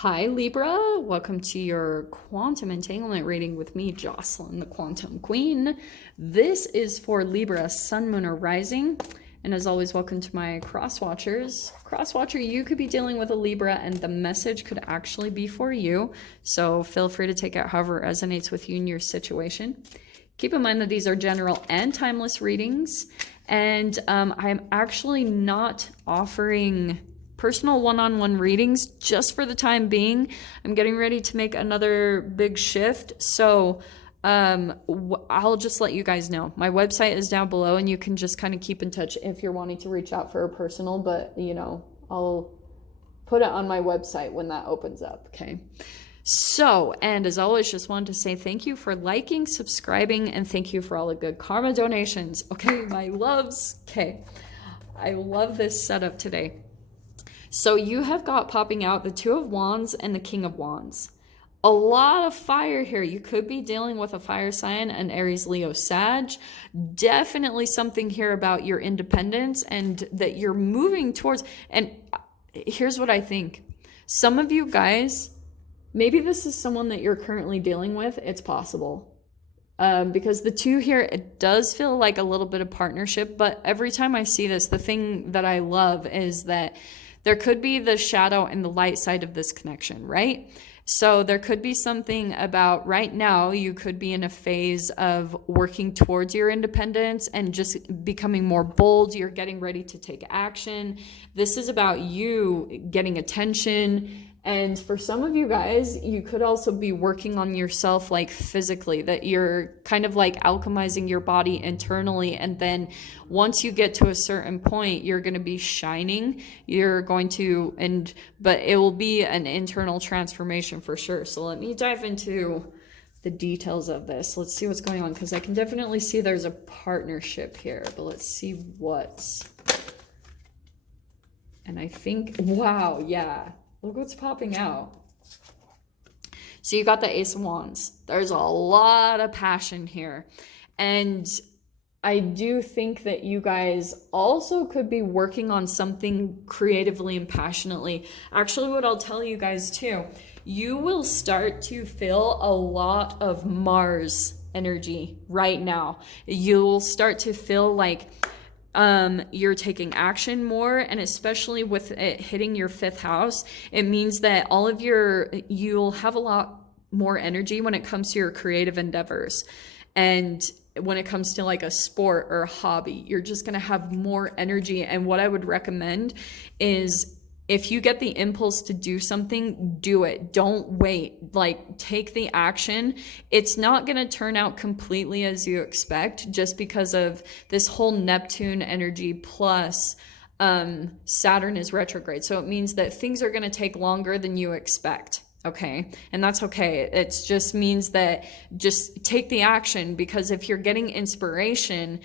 Hi Libra, welcome to your quantum entanglement reading with me, Jocelyn, the Quantum Queen. This is for Libra, Sun, Moon, or Rising. And as always, welcome to my cross watchers. Cross watcher, you could be dealing with a Libra and the message could actually be for you. So feel free to take it however it resonates with you in your situation. Keep in mind that these are general and timeless readings. And I'm actually not offering personal one-on-one readings just for the time being. I'm getting ready to make another big shift. So I'll just let you guys know. My website is down below and you can just kind of keep in touch if you're wanting to reach out for a personal, but you know, I'll put it on my website when that opens up. Okay. So, and as always, just wanted to say thank you for liking, subscribing, and thank you for all the good karma donations. Okay, my loves. Okay. I love this setup today. So you have got popping out the Two of Wands and the King of Wands. A lot of fire here. You could be dealing with a fire sign, an Aries, Leo, Sag. Definitely something here about your independence and that you're moving towards. And here's what I think. Some of you guys, maybe this is someone that you're currently dealing with. It's possible. Because the two here, it does feel like a little bit of partnership. But every time I see this, the thing that I love is that there could be the shadow and the light side of this connection, right? So there could be something about right now, you could be in a phase of working towards your independence and just becoming more bold. You're getting ready to take action. This is about you getting attention. And for some of you guys, you could also be working on yourself like physically, that you're kind of like alchemizing your body internally. And then once you get to a certain point, you're going to be shining. You're going to, but it will be an internal transformation for sure. So let me dive into the details of this. Let's see what's going on, because I can definitely see there's a partnership here, but let's see what's, and I think, wow, yeah. Look what's popping out. So you got the Ace of Wands. There's a lot of passion here. And I do think that you guys also could be working on something creatively and passionately. Actually, what I'll tell you guys too, you will start to feel a lot of Mars energy right now. You'll start to feel like you're taking action more, and especially with it hitting your 5th house, it means that you'll have a lot more energy when it comes to your creative endeavors. And when it comes to like a sport or a hobby, you're just going to have more energy. And what I would recommend is, if you get the impulse to do something, do it. Don't wait. Like, take the action. It's not going to turn out completely as you expect, just because of this whole Neptune energy plus Saturn is retrograde. So it means that things are going to take longer than you expect. Okay. And that's okay. It just means that just take the action, because if you're getting inspiration,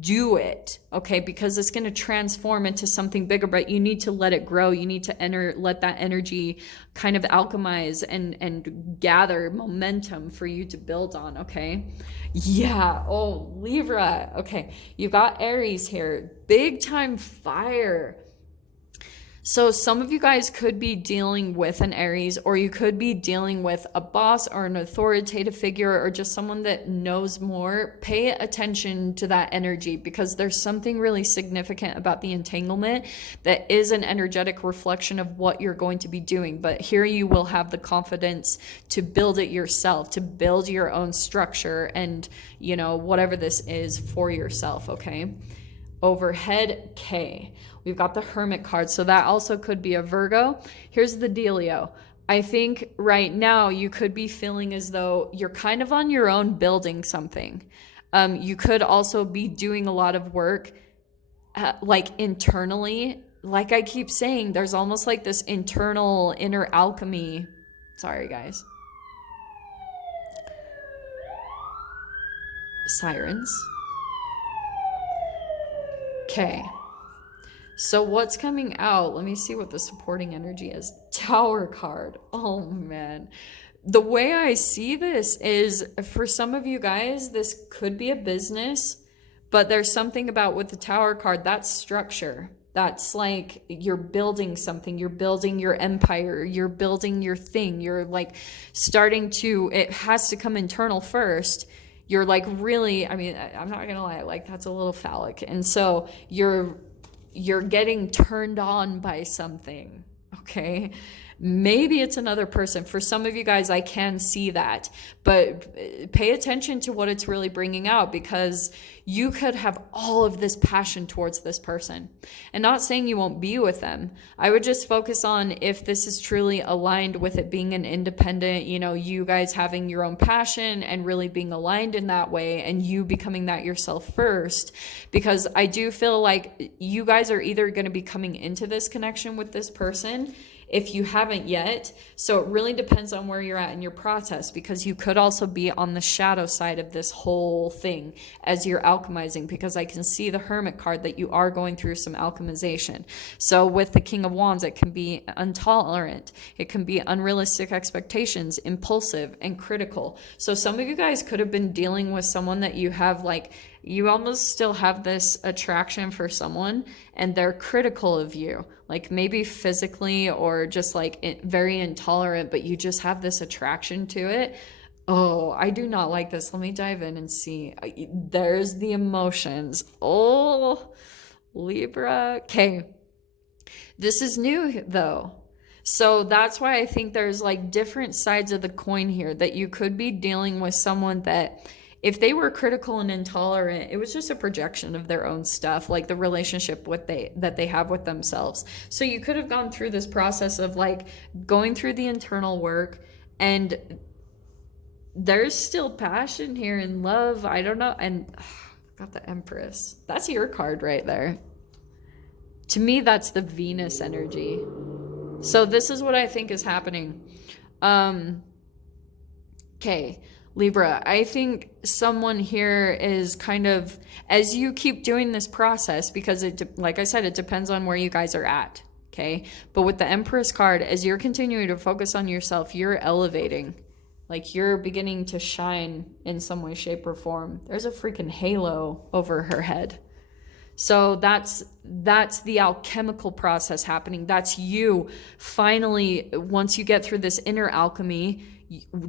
do it. Okay. Because it's going to transform into something bigger, but you need to let it grow. You need to let that energy kind of alchemize and gather momentum for you to build on. Okay. Yeah. Oh, Libra. Okay. You got Aries here. Big time fire. So some of you guys could be dealing with an Aries, or you could be dealing with a boss or an authoritative figure, or just someone that knows more. Pay attention to that energy, because there's something really significant about the entanglement that is an energetic reflection of what you're going to be doing. But here you will have the confidence to build it yourself, to build your own structure and, you know, whatever this is for yourself. Okay. Overhead, K. We've got the Hermit card, so that also could be a Virgo. Here's the dealio. I think right now you could be feeling as though you're kind of on your own building something. You could also be doing a lot of work like internally. Like I keep saying, there's almost like this internal inner alchemy. Sorry, guys. Sirens. Okay. So what's coming out? Let me see what the supporting energy is. Tower card. Oh man. The way I see this is, for some of you guys, this could be a business, but there's something about with the Tower card, that's structure. That's like you're building something, you're building your empire, you're building your thing, you're like starting to, it has to come internal first. You're like really, I mean, I'm not gonna lie, like that's a little phallic. And so you're getting turned on by something, okay? Maybe it's another person. For some of you guys, I can see that, but pay attention to what it's really bringing out, because you could have all of this passion towards this person. And not saying you won't be with them. I would just focus on if this is truly aligned with it being an independent, you know, you guys having your own passion and really being aligned in that way, and you becoming that yourself first. Because I do feel like you guys are either going to be coming into this connection with this person if you haven't yet. So it really depends on where you're at in your process, because you could also be on the shadow side of this whole thing as you're alchemizing, because I can see the Hermit card that you are going through some alchemization. So with the King of Wands, it can be intolerant, it can be unrealistic expectations, impulsive and critical. So some of you guys could have been dealing with someone that you have like, you almost still have this attraction for someone and they're critical of you, like maybe physically or just like very intolerant, but you just have this attraction to it. Oh, I do not like this. Let me dive in and see. There's the emotions. Oh, Libra. Okay. This is new though. So that's why I think there's like different sides of the coin here, that you could be dealing with someone that if they were critical and intolerant, it was just a projection of their own stuff, like the relationship that they have with themselves. So you could have gone through this process of like going through the internal work, and there's still passion here and love. I don't know. And got the Empress. That's your card right there. To me, that's the Venus energy. So this is what I think is happening. Okay. Libra, I think someone here is kind of, as you keep doing this process, because it, like I said, it depends on where you guys are at, okay? But with the Empress card, as you're continuing to focus on yourself, you're elevating. Like you're beginning to shine in some way, shape, or form. There's a freaking halo over her head. So that's the alchemical process happening. That's you finally, once you get through this inner alchemy,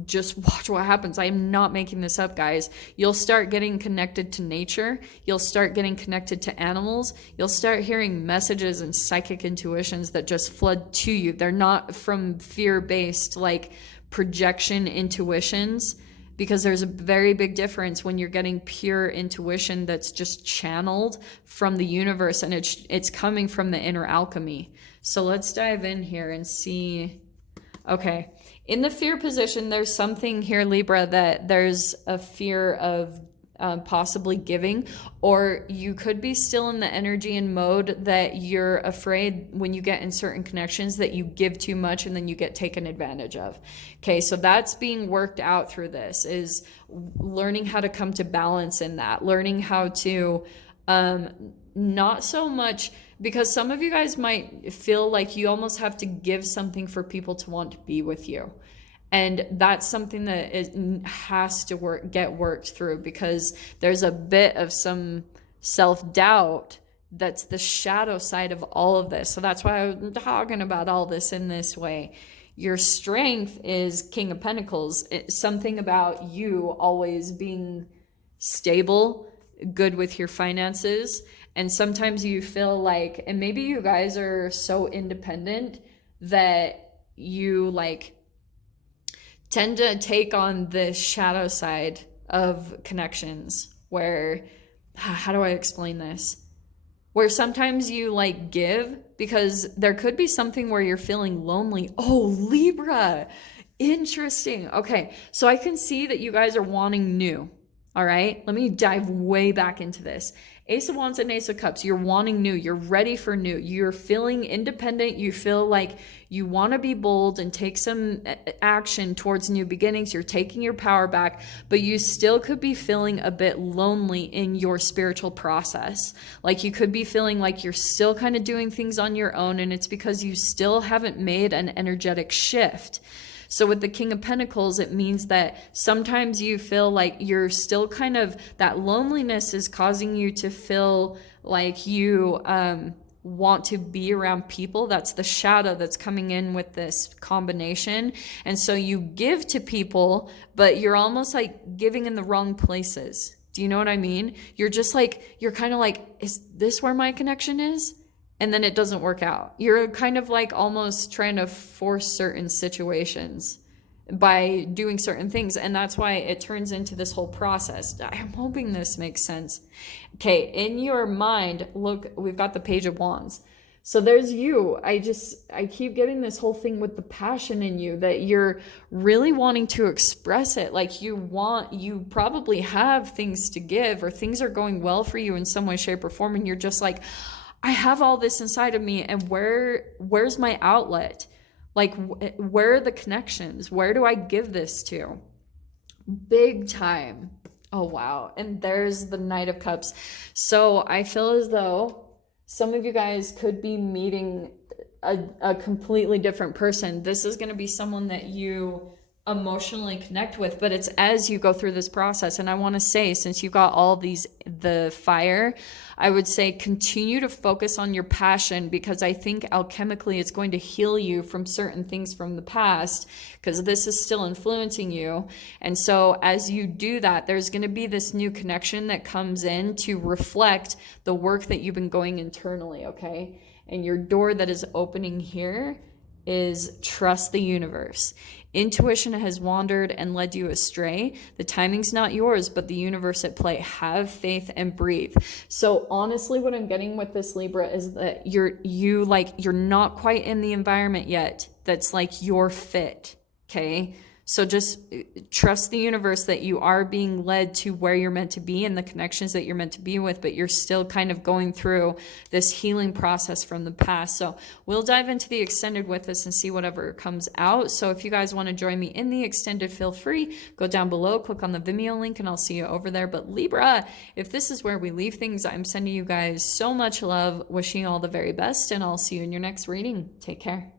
just watch what happens. I am not making this up, guys. You'll start getting connected to nature. You'll start getting connected to animals. You'll start hearing messages and psychic intuitions that just flood to you. They're not from fear-based, like projection intuitions, because there's a very big difference when you're getting pure intuition that's just channeled from the universe, and it's coming from the inner alchemy. So let's dive in here and see. Okay. In the fear position, there's something here, Libra, that there's a fear of possibly giving, or you could be still in the energy and mode that you're afraid when you get in certain connections that you give too much and then you get taken advantage of. Okay, so that's being worked out through this, is learning how to come to balance in that, learning how to not so much, because some of you guys might feel like you almost have to give something for people to want to be with you. And that's something that has to get worked through, because there's a bit of some self-doubt that's the shadow side of all of this. So that's why I'm talking about all this in this way. Your strength is King of Pentacles. It's something about you always being stable, good with your finances. And sometimes you feel like, and maybe you guys are so independent that you like tend to take on the shadow side of connections where, how do I explain this? Where sometimes you like give because there could be something where you're feeling lonely. Oh, Libra, interesting. Okay, so I can see that you guys are wanting new. All right, let me dive way back into this. Ace of Wands and Ace of Cups, you're wanting new. You're ready for new. You're feeling independent. You feel like you want to be bold and take some action towards new beginnings. You're taking your power back, but you still could be feeling a bit lonely in your spiritual process. Like you could be feeling like you're still kind of doing things on your own, and it's because you still haven't made an energetic shift. So with the King of Pentacles, it means that sometimes you feel like you're still kind of, that loneliness is causing you to feel like you want to be around people. That's the shadow that's coming in with this combination. And so you give to people, but you're almost like giving in the wrong places. Do you know what I mean? You're just like, you're kind of like, is this where my connection is? And then it doesn't work out. You're kind of like almost trying to force certain situations by doing certain things. And that's why it turns into this whole process. I'm hoping this makes sense. Okay, in your mind, look, we've got the Page of Wands. So there's you. I keep getting this whole thing with the passion in you that you're really wanting to express it. Like you probably have things to give, or things are going well for you in some way, shape, or form. And you're just like, I have all this inside of me, and where's my outlet? Like, where are the connections? Where do I give this to? Big time. Oh, wow. And there's the Knight of Cups. So I feel as though some of you guys could be meeting a completely different person. This is going to be someone that you emotionally connect with, but it's as you go through this process. And I want to say, since you got all the fire, I would say continue to focus on your passion, because I think alchemically it's going to heal you from certain things from the past, because this is still influencing you. And so as you do that, there's going to be this new connection that comes in to reflect the work that you've been going internally, okay? And your door that is opening here is trust the universe. Intuition has wandered and led you astray. The timing's not yours, but the universe at play. Have faith and breathe. So honestly, what I'm getting with this, Libra, is that you're not quite in the environment yet that's like your fit. Okay. So just trust the universe that you are being led to where you're meant to be and the connections that you're meant to be with, but you're still kind of going through this healing process from the past. So we'll dive into the extended with us and see whatever comes out. So if you guys want to join me in the extended, feel free. Go down below, click on the Vimeo link, and I'll see you over there. But Libra, if this is where we leave things, I'm sending you guys so much love, wishing you all the very best, and I'll see you in your next reading. Take care.